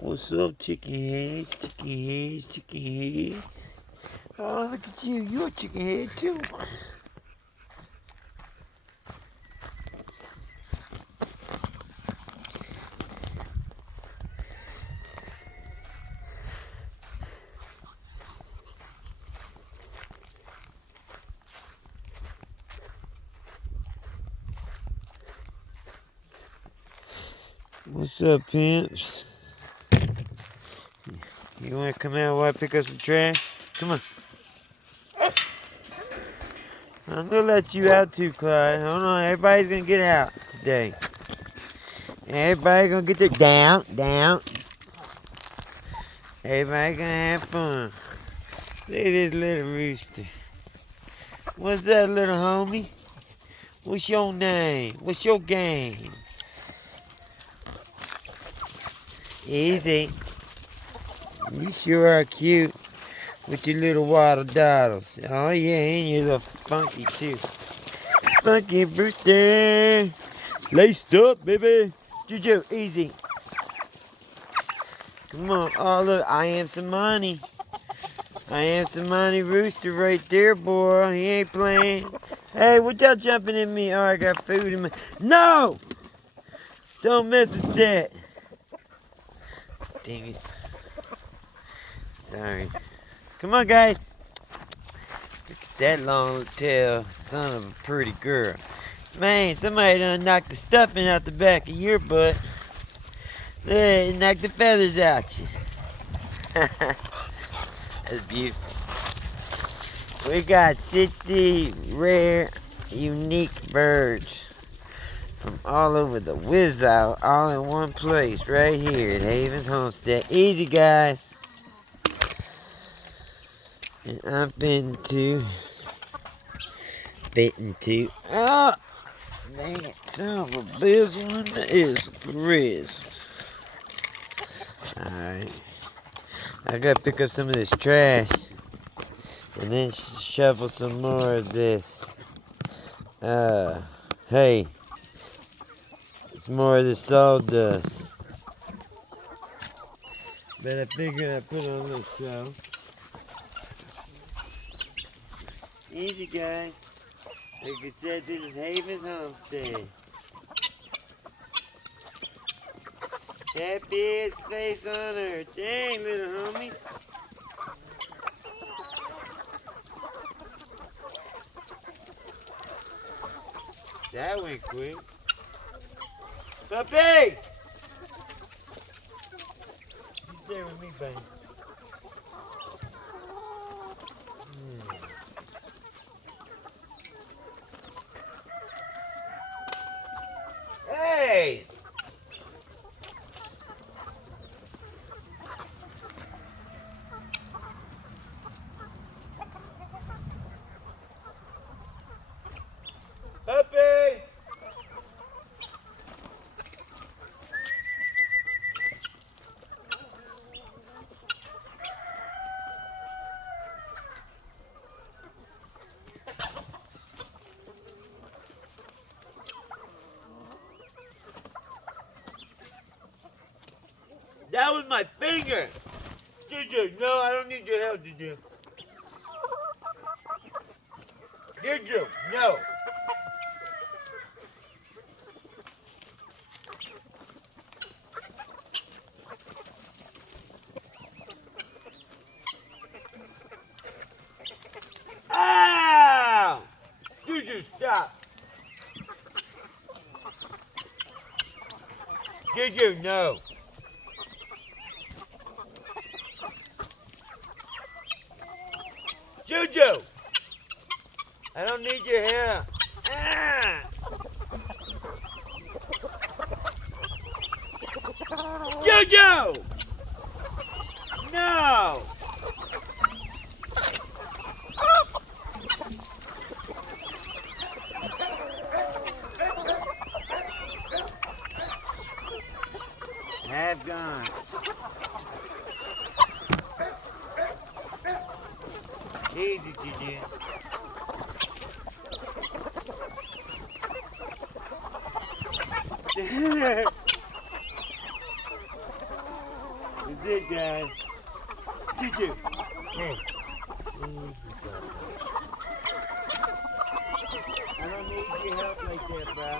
What's up, chicken heads? Chicken heads, chicken heads. Oh, look at you. You're a chicken head, too. What's up, pimps? You want to come out while I pick up some trash? Come on. I'm going to let you out too, Clyde. Hold on. Everybody's going to get out today. Everybody's going to get their down. Everybody's going to have fun. Look at this little rooster. What's that, little homie? What's your name? What's your game? Easy. You sure are cute with your little waddle daddles. Oh yeah, and you're a little funky too. Funky Brewster. Laced up, baby. Juju, easy. Come on. Oh look, I am some money. I am some money rooster right there, boy. He ain't playing. Hey, what y'all jumping at me? Oh, I got food in my... No! Don't mess with that. Dang it. Sorry. Come on, guys. Look at that long tail. Son of a pretty girl. Man, somebody done knocked the stuffing out the back of your butt. They knocked the feathers out you. That's beautiful. We got 60 rare, unique birds from all over the whiz out, all in one place, right here at Haven's Homestead. Easy, guys. And I've bitten to. Oh, dang it, son of a bizzle in the izzle, Grizz. Alright. I gotta pick up some of this trash. And then shovel some more of this. Hey. It's more of the sawdust. But I figured I'd put on a little show. Easy, guys. Like I said, this is Haven's Homestead. Happiest face on earth. Dang, little homies. That went quick. Puppy! He's there with me, buddy. Hey! Puppy! That was my finger! Juju, no, I don't need your help, Juju. Juju, no! Ow! Juju, stop! Juju, no! Juju! I don't need your help. Ah! Juju! No! Have gone. Easy, Juju. That's it, guys. Choo-choo. Hey. I don't need your help like that, bro.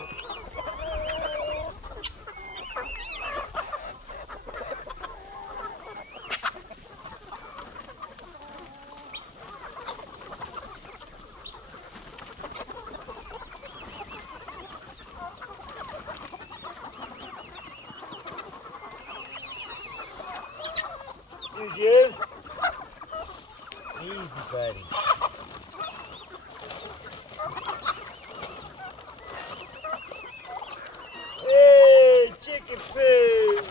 Juju. Easy, buddy. Hey, chicken food.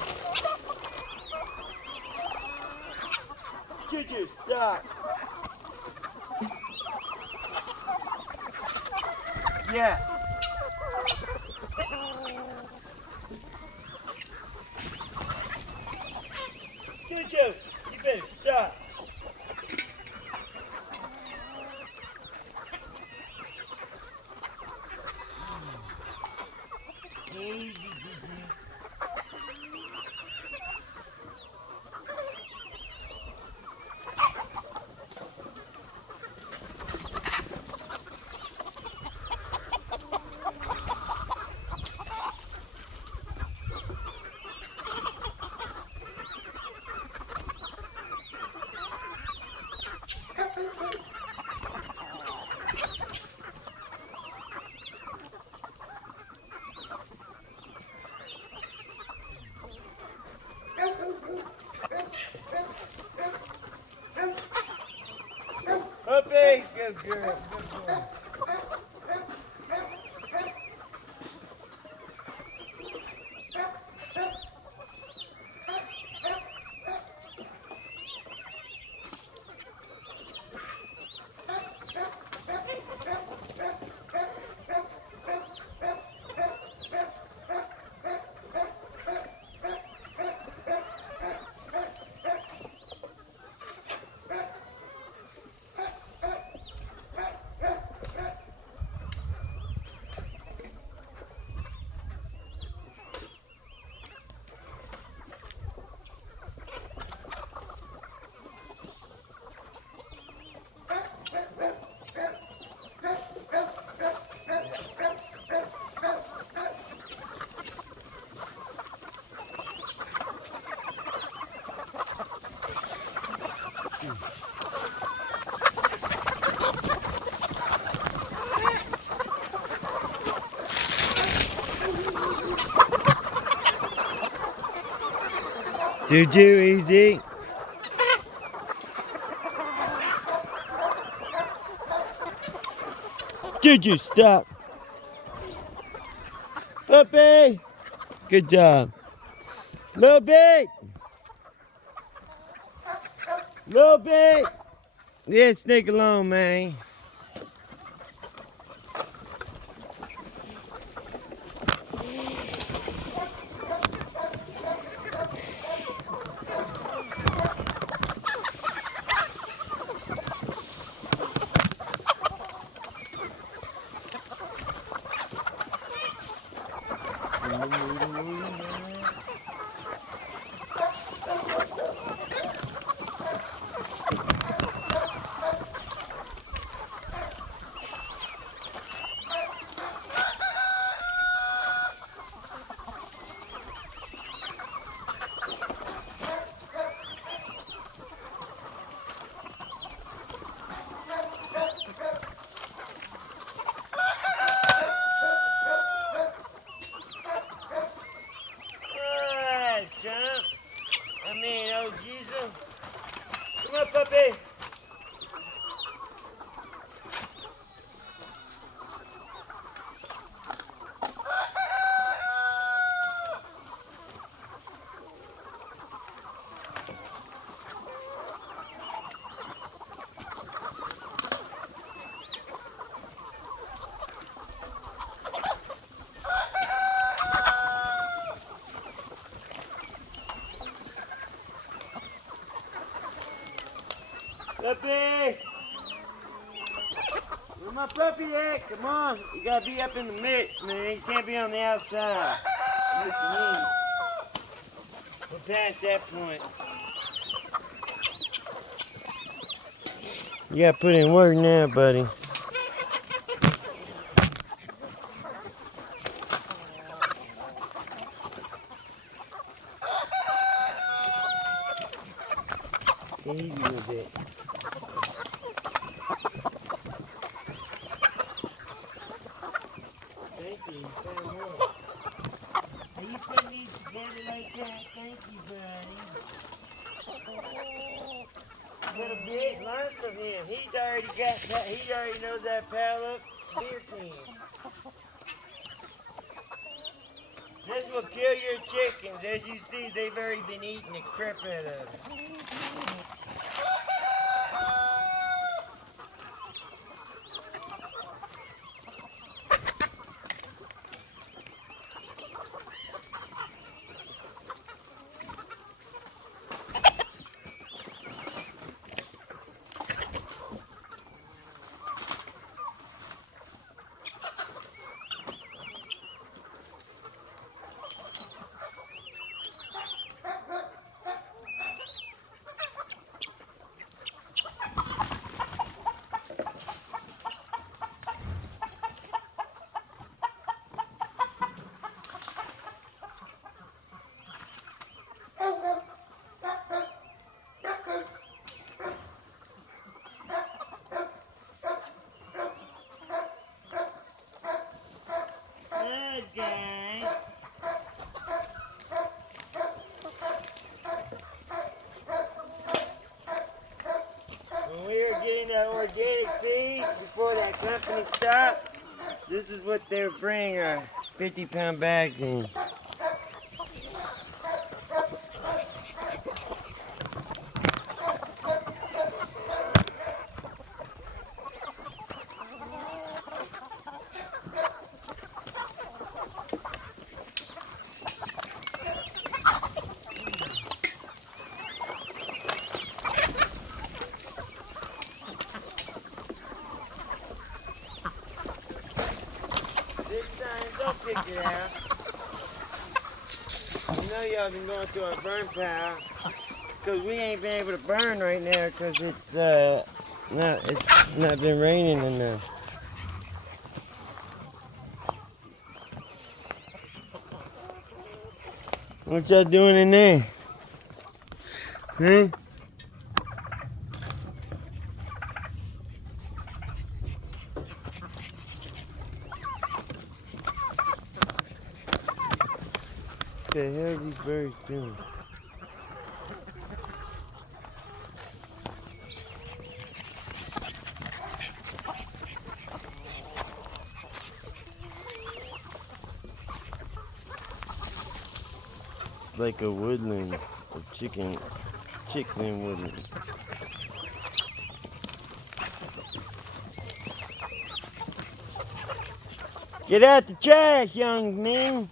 Juju, stop. Yeah. Juju, you better stop. Easy, Juju. Puppy, good girl, good boy. Juju, easy. Juju, stop. Puppy. Good job. Little bit. Little bit. Yeah, sneak along, man. Come on, puppy. Puppy! Where my puppy at? Come on. You gotta be up in the mix, man. You can't be on the outside. We're past that point. You gotta put in work now, buddy. Easy with it. Thank you. You found more. Are you putting these together like that? Thank you, buddy. A little bit. Learn from him. He's already got that. He already knows that pal up beer can. This will kill your chickens. As you see, they've already been eating the crap out of it. When we were getting that organic feed before that company stopped, this is what they would bring our 50-pound bags in. Don't pick it out. You know y'all been going through our burn pile because we ain't been able to burn right now because it's not been raining enough. What y'all doing in there? Huh? What the hell are these birds doing? It's like a woodland of chickens. Chicken woodland. Get out the trash, young men.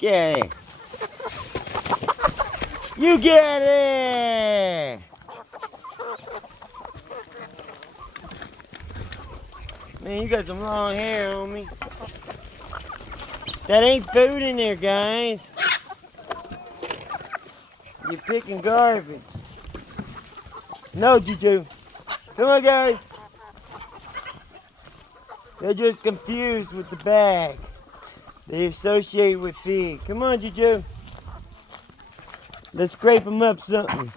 Get it. You get it. Man, you got some long hair on me. That ain't food in there, guys. You're picking garbage. No, Juju. Come on, guys. They're just confused with the bag. They associate with feed. Come on, Juju. Let's scrape them up something.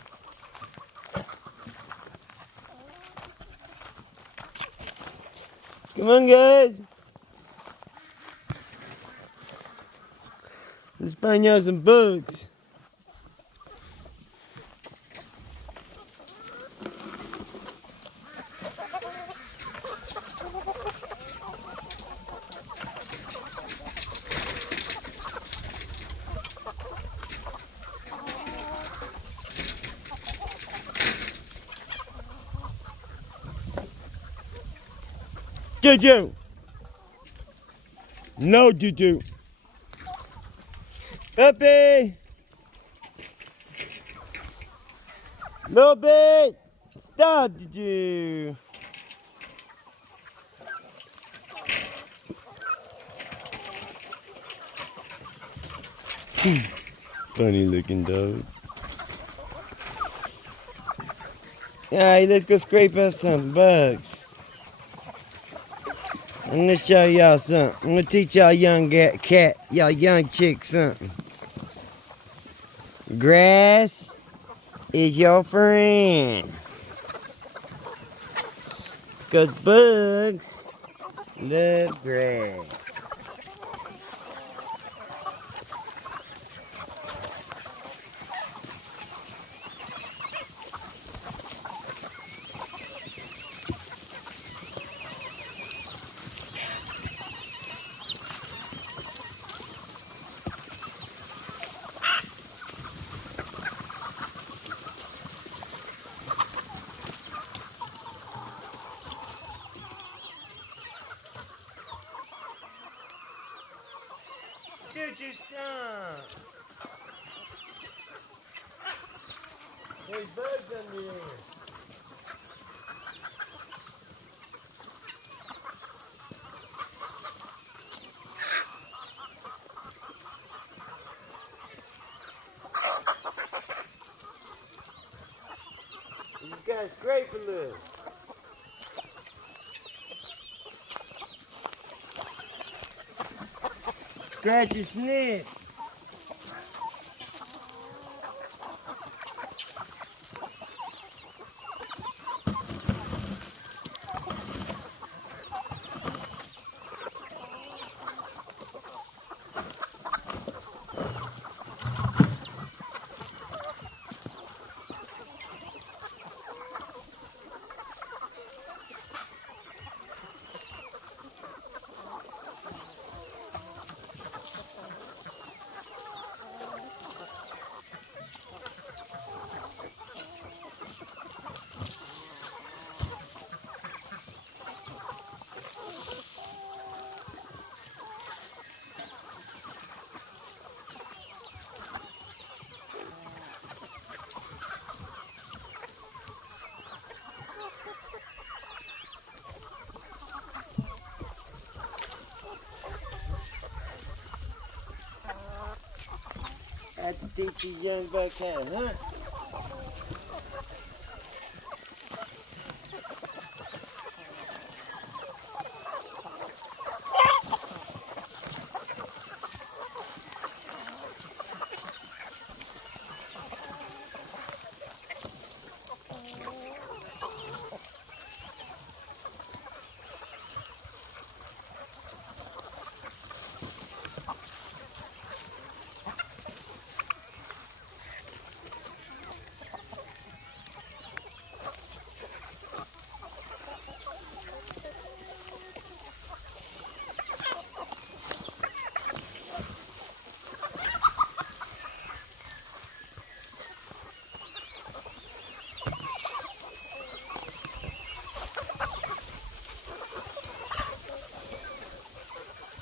Come on, guys. Let's find y'all some bugs. Juju. No, Juju. Puppy. Little bit. Stop, Juju. Funny looking dog. Alright, let's go scrape up some bugs. I'm gonna show y'all something. I'm gonna teach y'all young cat, y'all young chick something. Grass is your friend. 'Cause bugs love grass. Juju, stop! There's bugs under there. You just gotta scrape a little. Scratch and sniff. I have to teach you young buck how to hunt.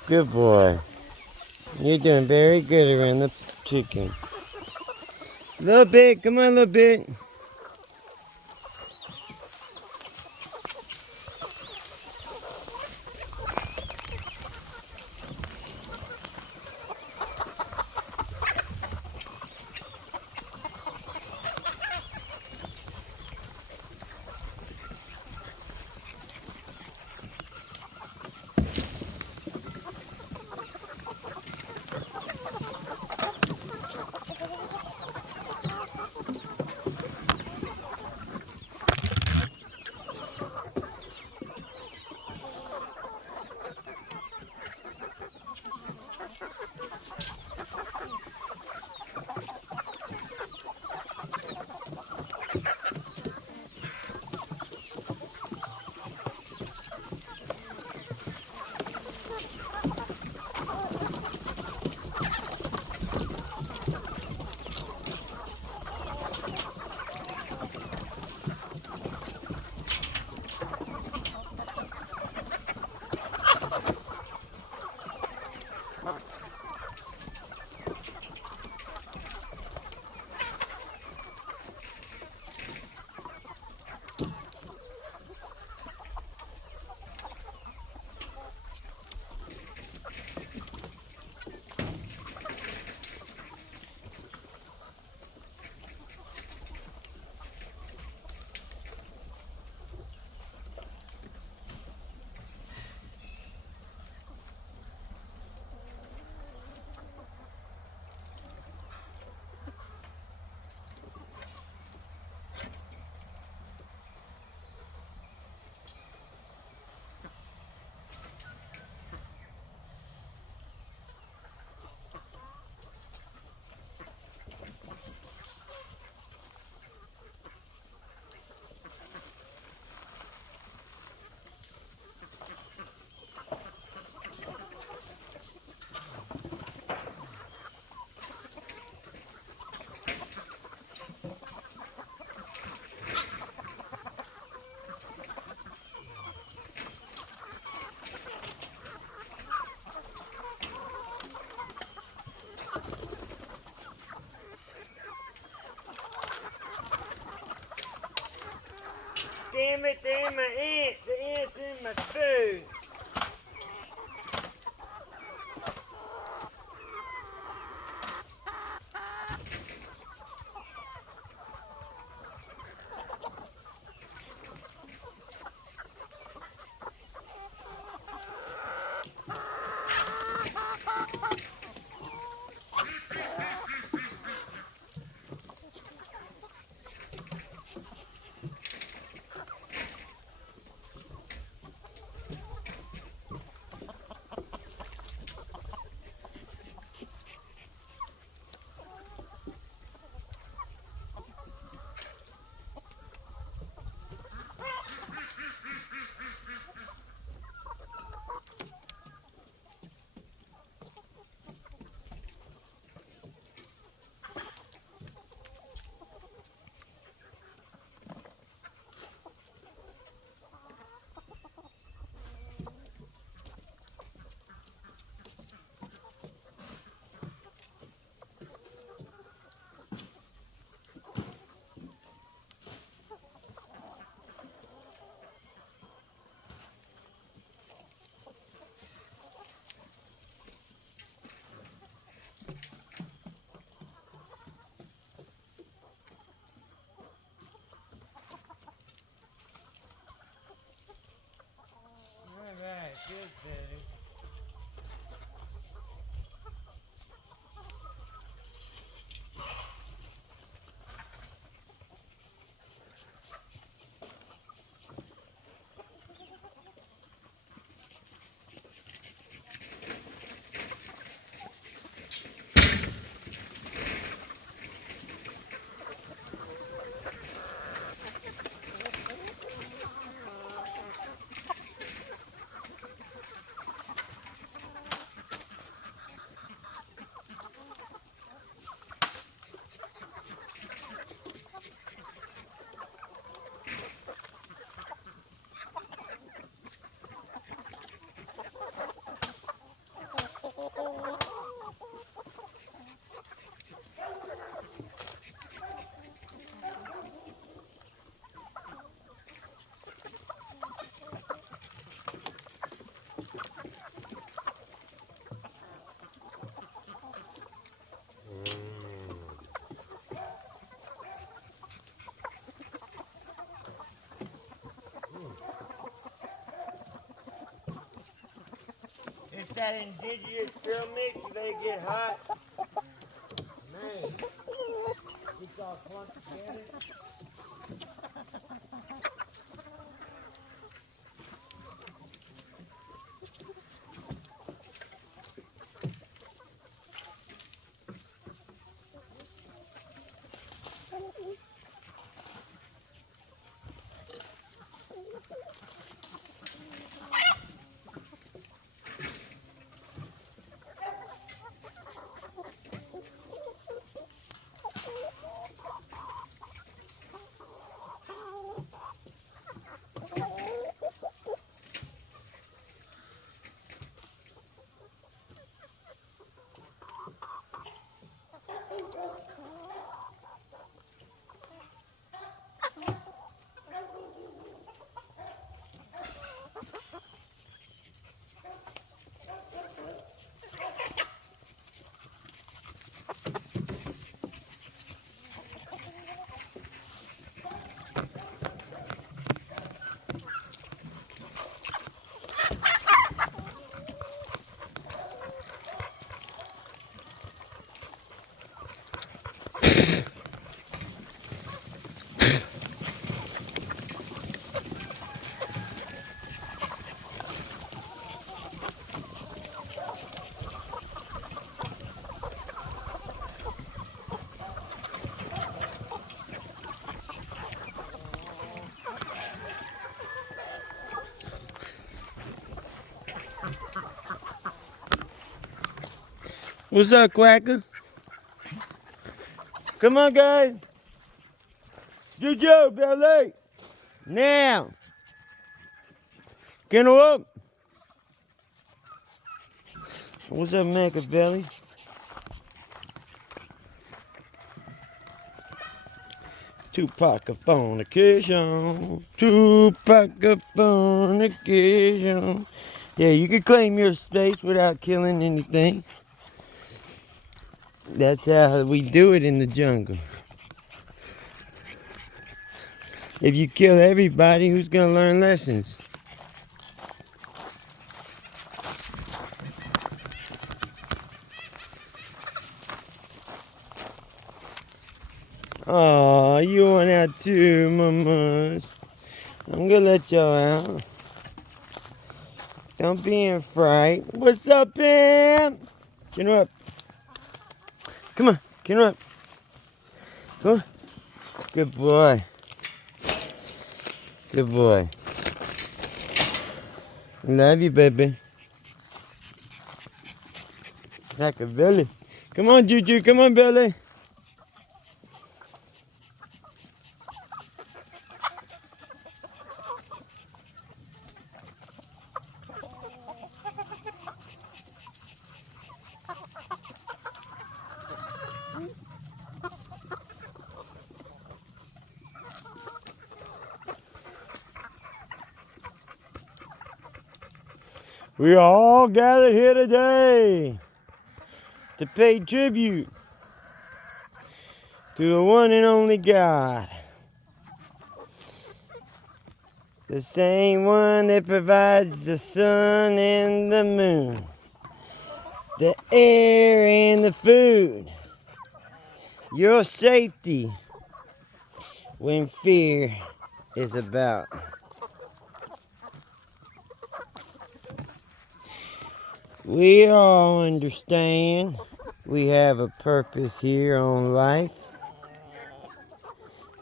Good boy. You're doing very good around the chickens. A little bit, come on a little bit. Damn it, they're in my ant. The ant's in my food. Alright, good, Betty. If that indigenous trail mix, they get hot. Man, it's all clumped together. What's up, Quacker? Come on, guys. Jojo, Billy. Now. Get her up. What's up, Machiavelli? Tupac of fornication. Tupac of fornication. Yeah, you can claim your space without killing anything. That's how we do it in the jungle. If you kill everybody, who's gonna learn lessons? Oh, you went out too, mamas. I'm gonna let y'all out. Don't be in fright. What's up, Pam? Get her up. Come on, get her up. Come on. Good boy. Good boy. Love you, baby. Like a Billy. Come on, Juju. Come on, Billy. We are all gathered here today to pay tribute to the one and only God. The same one that provides the sun and the moon, the air and the food, your safety when fear is about. We all understand we have a purpose here on life.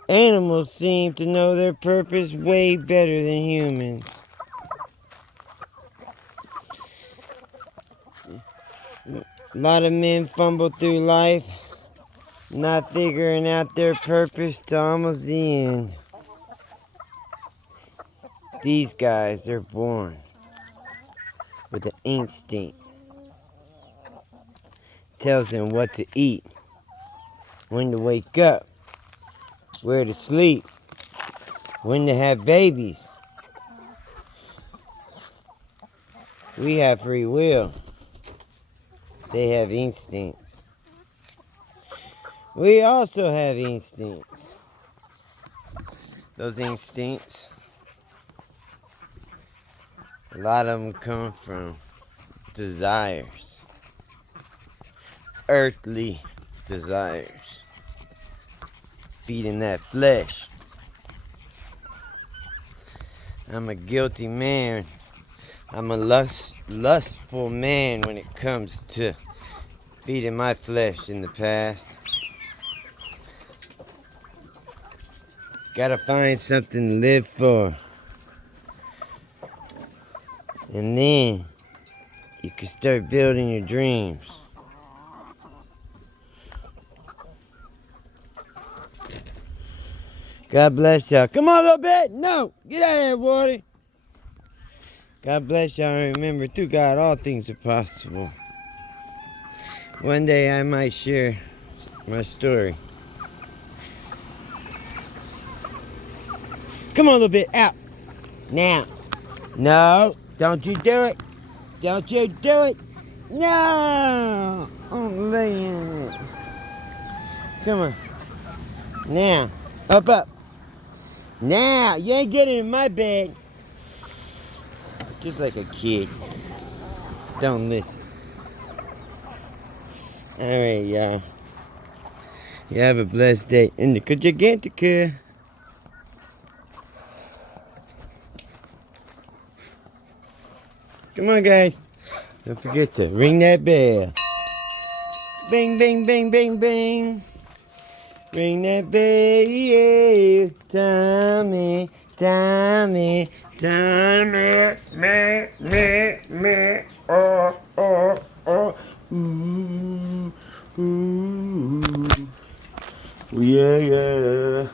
Animals seem to know their purpose way better than humans. A lot of men fumble through life, not figuring out their purpose till almost the end. These guys are born with an instinct. Tells them what to eat, when to wake up, where to sleep, when to have babies. We have free will. They have instincts. We also have instincts. Those instincts, a lot of them come from desires. Earthly desires. Feeding that flesh. I'm a guilty man. I'm a lustful man when it comes to feeding my flesh in the past. Gotta find something to live for. And then you can start building your dreams. God bless y'all. Come on a little bit. No. Get out of here, Woody. God bless y'all. And remember, through God, all things are possible. One day I might share my story. Come on a little bit. Out. Now. No. Don't you do it. Don't you do it. No. I'm laying it. Come on. Now. Up, up. Now, you ain't getting in my bed. Just like a kid. Don't listen. Alright, y'all. You have a blessed day. Indica Gigantica. Come on, guys. Don't forget to ring that bell. Bing, bing, bing, bing, bing. Ring that bell, Tommy, Tommy, Tommy, me, oh, ooh, ooh, yeah, yeah.